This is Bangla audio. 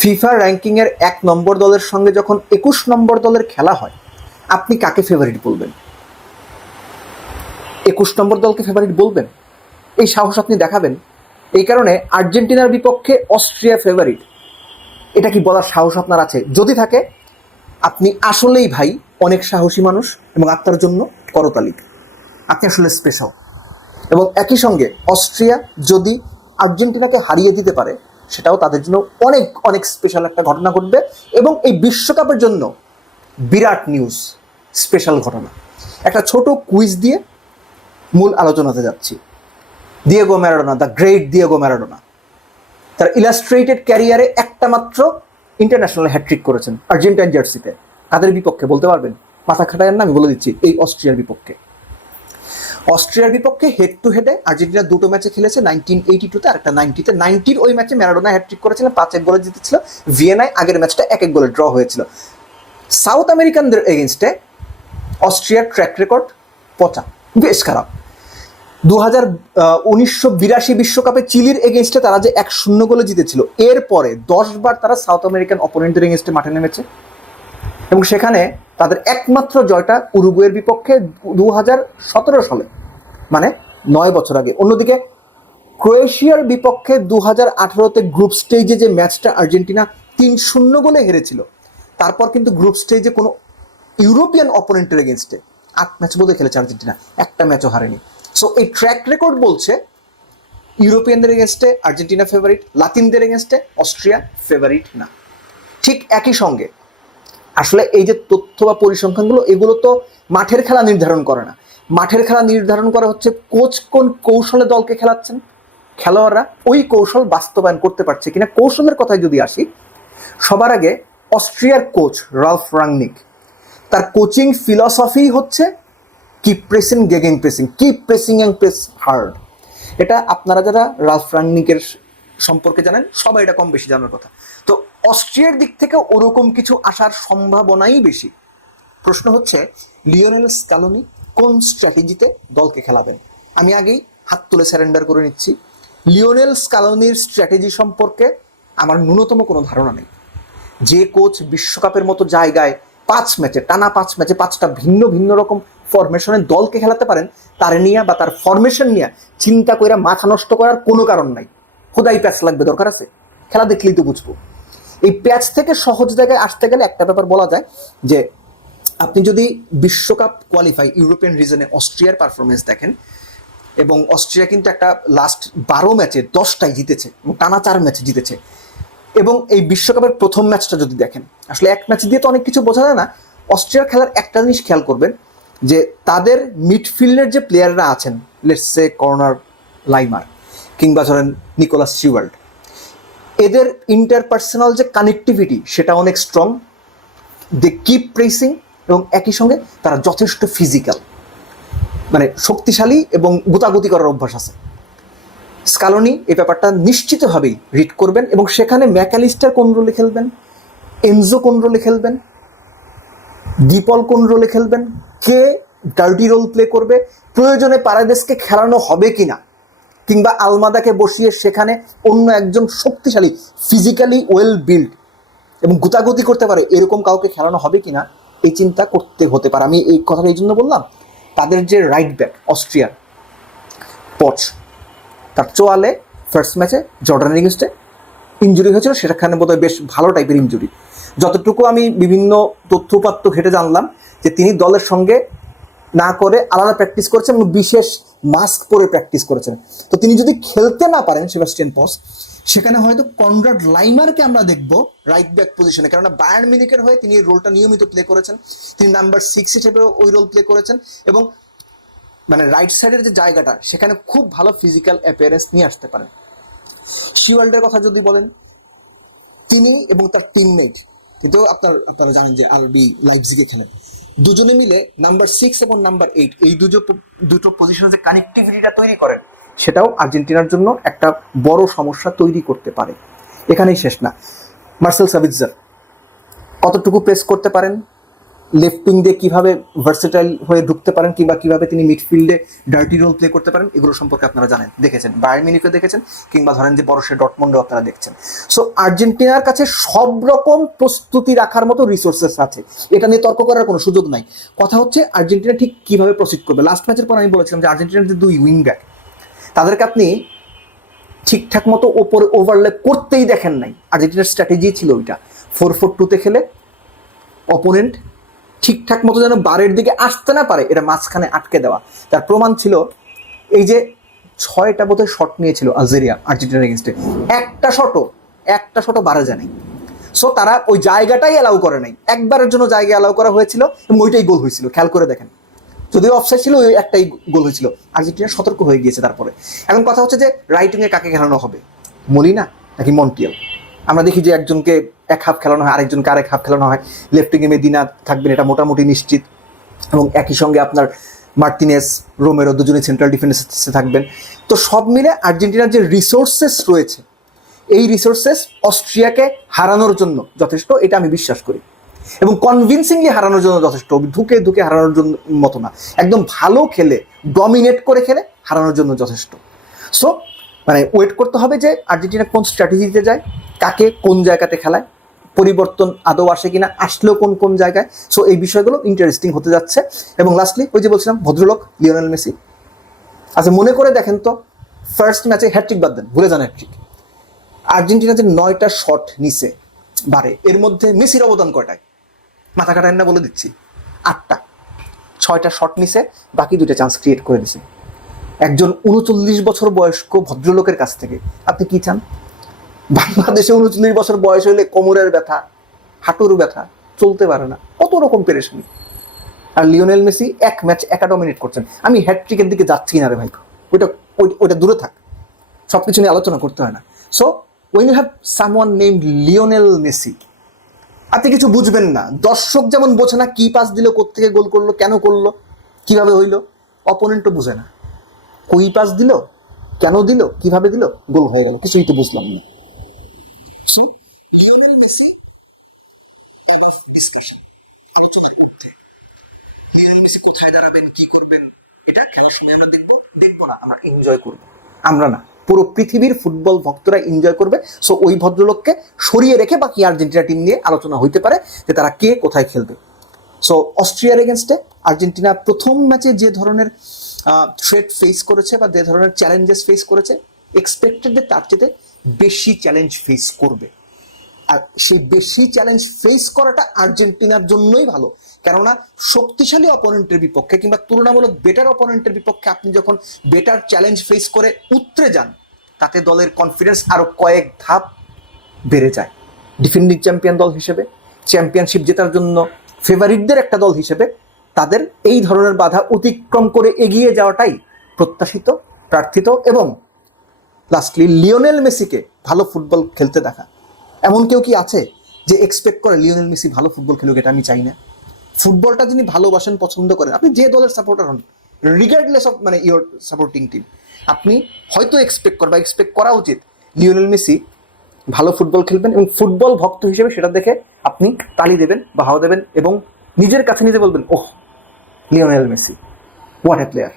ফিফা র্যাঙ্কিং এর 1 নম্বর দলের সঙ্গে যখন 21 নম্বর দলের খেলা হয়, আপনি কাকে ফেভারিট বলবেন? 21 নম্বর দলকে ফেভারিট বলবেন? এই সাহস আপনি দেখাবেন? এই কারণে আর্জেন্টিনার বিপক্ষে অস্ট্রিয়া ফেভারিট, এটা কি বলার সাহস আপনার আছে? যদি থাকে, আপনি আসলেই ভাই অনেক সাহসী মানুষ এবং আপনার জন্য করতালি। আপনি আসলে স্পেশাল। এবং একই সঙ্গে অস্ট্রিয়া যদি আর্জেন্টিনাকে হারিয়ে দিতে পারে, সেটাও তাদের জন্য অনেক অনেক স্পেশাল একটা ঘটনা ঘটবে এবং এই বিশ্বকাপের জন্য বিরাট নিউজ, স্পেশাল ঘটনা। একটা ছোট কুইজ দিয়ে মূল আলোচনাতে যাচ্ছি। Diego Maradona, the great Diego Maradona, তার ইলাস্ট্রেটেড ক্যারিয়ারে একটা মাত্র ইন্টারন্যাশনাল হ্যাট্রিক করেছেন আর্জেন্টাইন জার্সিতে। কাদের বিপক্ষে বলতে পারবেন? মাথা খাটায়েন না, আমি বলে দিচ্ছি, এই অস্ট্রিয়ার বিপক্ষে। অস্ট্রিয়ার বিপক্ষে হেড টু হেডে আর্জেন্টিনা দুটো ম্যাচে খেলেছে, 1982-তে আর একটা 90-তে। 90-র ওই ম্যাচে ম্যারাডোনা হ্যাট্রিক করেছিলেন, 5-1 গোলে জিতেছিল ভিয়েনায়। আগের ম্যাচটা 1-1 গোলে ড্র হয়েছিল। সাউথ আমেরিকানদের এগেনস্টে অস্ট্রিয়ার ট্র্যাক রেকর্ড পচা, বেশ খারাপ। 1982 বিশ্বকাপে চিলির এগেনস্টে তারা যে 1-0 গোলে জিতেছিল, এরপরে 10 বার তারা সাউথ আমেরিকান অপোনেন্টের এগেনস্টে মাঠে নেমেছে এবং সেখানে তাদের একমাত্র জয়টা উরুগুয়ের বিপক্ষে 2017 সালে, মানে 9 বছর আগে। অন্যদিকে ক্রোয়েশিয়ার বিপক্ষে 2018-তে গ্রুপ স্টেজে যে ম্যাচটা আর্জেন্টিনা 3-0 গোলে হেরেছিল, তারপর কিন্তু গ্রুপ স্টেজে কোনো ইউরোপিয়ান অপোনেন্টের এগেনস্টে 8 ম্যাচ বোধহয় খেলেছে আর্জেন্টিনা, একটা ম্যাচও হারেনি। সো এই ট্র্যাক রেকর্ড বলছে ইউরোপিয়ানদের এগেনস্টে আর্জেন্টিনা ফেভারিট, লাতিনদের এগেনস্টে অস্ট্রিয়া ফেভারিট না। ঠিক একই সঙ্গে আসলে এই যে তথ্য বা পরিসংখ্যানগুলো, এগুলো তো মাঠের খেলা নির্ধারণ করে না। মাঠের খেলা নির্ধারণ করা হচ্ছে কোচ কোন কৌশলে দলকে খেলাচ্ছেন, খেলোয়াড়রা ওই কৌশল বাস্তবায়ন করতে পারছে কিনা। কৌশলের কথায় যদি আসি, সবার আগে অস্ট্রিয়ার কোচ রালফ রাংনিক, তার কোচিং ফিলসফি হচ্ছে keep pressing, gegen pressing, keep pressing and press hard. এটা আপনারা যারা রালফ রাংনিকের সম্পর্কে জানেন, সবাই এটা কম বেশি জানার কথা। তো অস্ট্রিয়ার দিক থেকে ওরকম কিছু আসার সম্ভাবনাই বেশি। প্রশ্ন হচ্ছে লিওনেল স্কালোনি কোন স্ট্র্যাটেজিতে দলকে খেলাবেন। আমি আগেই হাত তুলে স্যারেন্ডার করে নিচ্ছি, লিওনেল স্কালোনির স্ট্র্যাটেজি সম্পর্কে আমার ন্যূনতম কোনো ধারণা নেই। যে কোচ বিশ্বকাপের মতো জায়গায় 5 ম্যাচে টানা 5 ম্যাচে 5টা ভিন্ন ভিন্ন রকম ফরমেশনে দলকে খেলাতে পারেন, তার নিয়ে বা তার ফরমেশন নিয়ে চিন্তা করে মাথা নষ্ট করার কোনো কারণ নাই। খোদাই প্যাচ লাগবে, দরকার আছে? খেলা দেখলেই তো বুঝবো। এই প্যাচ থেকে সহজ জায়গায় আসতে গেলে একটা ব্যাপার বলা যায় যে, আপনি যদি বিশ্বকাপ কোয়ালিফাই ইউরোপিয়ান রিজনে অস্ট্রিয়ার পারফরমেন্স দেখেন, এবং অস্ট্রিয়া কিন্তু একটা লাস্ট 12 ম্যাচে 10টাই জিতেছে এবং টানা 4 ম্যাচে জিতেছে। এবং এই বিশ্বকাপের প্রথম ম্যাচটা যদি দেখেন, আসলে এক ম্যাচ দিয়ে তো অনেক কিছু বোঝা যায় না। অস্ট্রিয়ার খেলার একটা জিনিস খেয়াল করবেন যে, তাদের মিডফিল্ডের যে প্লেয়াররা আছেন, লেটস সে কর্নার লাইমার কিংবা ধরেন নিকোলাস স্টিওয়ার্ট, এদের ইন্টারপার্সোনাল যে কানেক্টিভিটি সেটা অনেক স্ট্রং। দে কিপ প্রেসিং এবং একই সঙ্গে তারা যথেষ্ট ফিজিক্যাল, মানে শক্তিশালী এবং গুতাগুতি করার অভ্যাস আছে। স্কালোনি এই ব্যাপারটা নিশ্চিতভাবেই রিড করবেন এবং সেখানে ম্যাকালিস্টার কোন রোলে খেলবেন, এনজো কোন রোলে খেলবেন, ডিপল কোন রোলে খেলবেন, কে ডার্টি রোল প্লে করবে, প্রয়োজনে পারাদেসকে খেলানো হবে কিনা, কিংবা আলমাদাকে বসিয়ে সেখানে অন্য একজন শক্তিশালী, ফিজিক্যালি ওয়েল বিল্ড এবং গুতাগুতি করতে পারে এরকম কাউকে খেলানো হবে কিনা, এই চিন্তা করতে হতে পারে। আমি এই কথাটা এই জন্য বললাম, তাদের যে রাইট ব্যাক অস্ট্রিয়ার পচ, তার চোয়ালে ফার্স্ট ম্যাচে জর্ডানের এগেইনস্টে ইঞ্জুরি হয়েছিল, সেখানে বোধহয় বেশ ভালো টাইপের ইঞ্জুরি। যতটুকু আমি বিভিন্ন তথ্যপাত্র ঘেটে জানলাম যে তিনি দলের সঙ্গে না করে আলাদা প্র্যাকটিস করেছেন এবং বিশেষ মাস্ক পরে প্র্যাকটিস করেছেন। তো তিনি যদি খেলতে না পারেন সেবাস্টিয়ান পস, সেখানে হয়তো কনরাড লাইমারকে আমরা দেখবো রাইট ব্যাক পজিশনে, কেননা বায়ার্ন মিউনিখের হয়ে তিনি এই রোলটা নিয়মিত প্লে করেছেন। তিনি নাম্বার 6 হিসেবে ওই রোল প্লে করেছেন এবং মানে রাইট সাইডের যে জায়গাটা, সেখানে খুব ভালো ফিজিক্যাল অ্যাপিয়ারেন্স নিয়ে আসতে পারেন। শিওয়াল্ডের কথা যদি বলেন, তিনি এবং তার টিমমেট, কিন্তু আপনারা জানেন যে আরবি লাইপজিগে খেলেন, দুজনে মিলে নাম্বার 6 এবং নাম্বার 8 এই দুটো পজিশনে যে কানেক্টিভিটিটা তৈরি করেন, সেটাও আর্জেন্টিনার জন্য একটা বড় সমস্যা তৈরি করতে পারে। এখানেই শেষ না, মার্সেল সাবিৎজার কতটুকু প্রেস করতে পারেন, লেফট উইং দিয়ে কিভাবে ভার্সেটাইল হয়ে ঢুকতে পারেন কিংবা কিভাবে তিনি মিডফিল্ডে ডার্টি রোল প্লে করতে পারেন, এগুলো সম্পর্কে আপনারা জানেন, দেখেছেন, বায়ার্ন মিউনিখে দেখেছেন, কিংবা ধরেন যে বরুসিয়া ডর্টমুন্ডেও আপনারা দেখছেন। সো আর্জেন্টিনার কাছে সব রকম প্রস্তুতি রাখার মতো রিসোর্সেস আছে, এটা নিয়ে তর্ক করার কোনো সুযোগ নাই। কথা হচ্ছে আর্জেন্টিনা ঠিক কিভাবে প্রসিড করবে। লাস্ট ম্যাচের পর আমি বলেছিলাম যে আর্জেন্টিনার যে দুই উইং ব্যাক, তাদেরকে আপনি ঠিকঠাক মতো ওপরে ওভারল্যাপ করতেই দেখেন নাই। আর্জেন্টিনার স্ট্র্যাটেজি ছিল ওইটা 4-4-2-তে খেলে অপোনেন্ট ঠিকঠাক মতো যেন বারের দিকে আসতে না পারে, এটা মাঝখানে আটকে দেওয়া। তার প্রমাণ ছিল এই যে 6টা বোধহয় শট নিয়েছিল আলজেরিয়া আর্জেন্টিনার এগেনস্টে, একটা শটও বারে জানে। সো তারা ওই জায়গাটাই অ্যালাউ করে নাই, একবারের জন্য জায়গা অ্যালাউ করা হয়েছিল এবং ওইটাই গোল হয়েছিল। খেয়াল করে দেখেন, যদিও অফসাইড ছিল, ওই একটাই গোল হয়েছিল। আর্জেন্টিনা সতর্ক হয়ে গিয়েছে তারপরে। এখন কথা হচ্ছে যে রাইট উইংয়ে কাকে খেলানো হবে, মলিনা নাকি মন্টিয়াল? আমরা দেখি যে একজনকে এক হাফ খেলানো হয়, আরেকজনকে আরেক হাফ খেলানো হয়। লেফট উইংয়ে মেদিনা থাকবেন, এটা মোটামুটি নিশ্চিত, এবং একই সঙ্গে আপনার মার্টিনেস, রোমেরো দুজনে সেন্ট্রাল ডিফেন্সে থাকবেন। তো সব মিলে আর্জেন্টিনার যে রিসোর্সেস রয়েছে, এই রিসোর্সেস অস্ট্রিয়াকে হারানোর জন্য যথেষ্ট, এটা আমি বিশ্বাস করি, এবং কনভিনসিংলি হারানোর জন্য যথেষ্ট, ধুকে ধুকে হারানোর জন্য মতো না, একদম ভালো খেলে ডমিনেট করে খেলে হারানোর জন্য যথেষ্ট। সো মানে ওয়েট করতে হবে যে আর্জেন্টিনা কোন স্ট্র্যাটেজিতে যায়, কাকে কোন জায়গাতে খেলায়, পরিবর্তন আদৌ আসে কিনা, আসলেও কোন কোন জায়গায়। সো এই বিষয়গুলো ইন্টারেস্টিং হতে যাচ্ছে। এবং লাস্টলি ওই যে বলছিলাম ভদ্রলোক লিওনেল মেসি, আচ্ছা মনে করে দেখেন তো, ফার্স্ট ম্যাচে হ্যাট্রিক বাদ দেন, ভুলে যান হ্যাট্রিক, আর্জেন্টিনা যে 9টা শট নিছে বারে, এর মধ্যে মেসির অবদান কয়টায়? মাথা কাটায় না বলে দিচ্ছি, 8টা। 6টা শট নিছে, বাকি 2টা চান্স ক্রিয়েট করে দিছে একজন 39 বছর বয়স্ক ভদ্রলোকের কাছ থেকে। আপনি কি চান? বাংলাদেশে 39 বছর বয়স হলে কোমরের ব্যথা, হাঁটুর ব্যথা, চলতে পারে না, কত রকম পেরেশানি। আর লিওনেল মেসি এক ম্যাচ একা ডমিনেট করছেন। আমি হ্যাটট্রিকের দিকে যাচ্ছি না রে ভাই, ওইটা দূরে থাক, সব কিছু নিয়ে আলোচনা করতে হয় না। So when you have someone named Lionel Messi, আপনি কিছু বুঝবেন না। দর্শক যেমন বোঝে না কি পাস দিল, কোত্থেকে গোল করলো, কেন করলো, কিভাবে হইলো, অপোনেন্টও বুঝে না কই পাস দিল, কেন দিল, কিভাবে দিল, গোল হয়ে গেল, কিছুই তো বুঝলাম না। Lionel Messi discussion, Lionel Messi কোথায় দাঁড়াবেন, কি করবেন, এটা খেলার সময় আমরা দেখবো না, আমরা এনজয় করবো। আমরা না, পুরো পৃথিবীর ফুটবল ভক্তরা এনজয় করবে। সো ওই ভদ্রলোককে সরিয়ে রেখে বাকি আর্জেন্টিনা টিম নিয়ে আলোচনা হইতে পারে যে তারা কে কোথায় খেলবে। সো অস্ট্রিয়ার এগেনস্টে আর্জেন্টিনা প্রথম ম্যাচে যে ধরনের থ্রেট ফেস করেছে বা যে ধরনের চ্যালেঞ্জেস ফেস করেছে, এক্সপেক্টেড তার চেয়ে বেশি চ্যালেঞ্জ ফেস করবে। আর সেই বেশি চ্যালেঞ্জ ফেস করাটা আর্জেন্টিনার জন্যই ভালো, কেননা শক্তিশালী অপোনেন্টের বিপক্ষে কিংবা তুলনামূলক বেটার অপোনেন্টের বিপক্ষে আপনি যখন বেটার চ্যালেঞ্জ ফেস করে উতরে যান, তাতে দলের কনফিডেন্স আরো কয়েক ধাপ বেড়ে যায়। ডিফেন্ডিং চ্যাম্পিয়ন দল হিসেবে, চ্যাম্পিয়নশিপ জেতার জন্য ফেভারিটদের একটা দল হিসেবে তাদের এই ধরনের বাধা অতিক্রম করে এগিয়ে যাওয়াটাই প্রত্যাশিত, প্রার্থিত। এবং লাস্টলি লিওনেল মেসিকে ভালো ফুটবল খেলতে দেখা, এমন কেউ কি আছে যে এক্সপেক্ট করে লিওনেল মেসি ভালো ফুটবল খেলুক? এটা আমি চাই না। ফুটবলটা যিনি ভালোবাসেন, পছন্দ করেন, আপনি যে দলের সাপোর্টার হন, রিগার্ডলেস অফ মানে ইওর সাপোর্টিং টিম, আপনি হয়তো এক্সপেক্ট করা উচিত লিওনেল মেসি ভালো ফুটবল খেলবেন, এবং ফুটবল ভক্ত হিসেবে সেটা দেখে আপনি তালি দেবেন, বাহাও দেবেন, এবং নিজের কাছে নিজে বলবেন, oh Lionel Messi, what a player.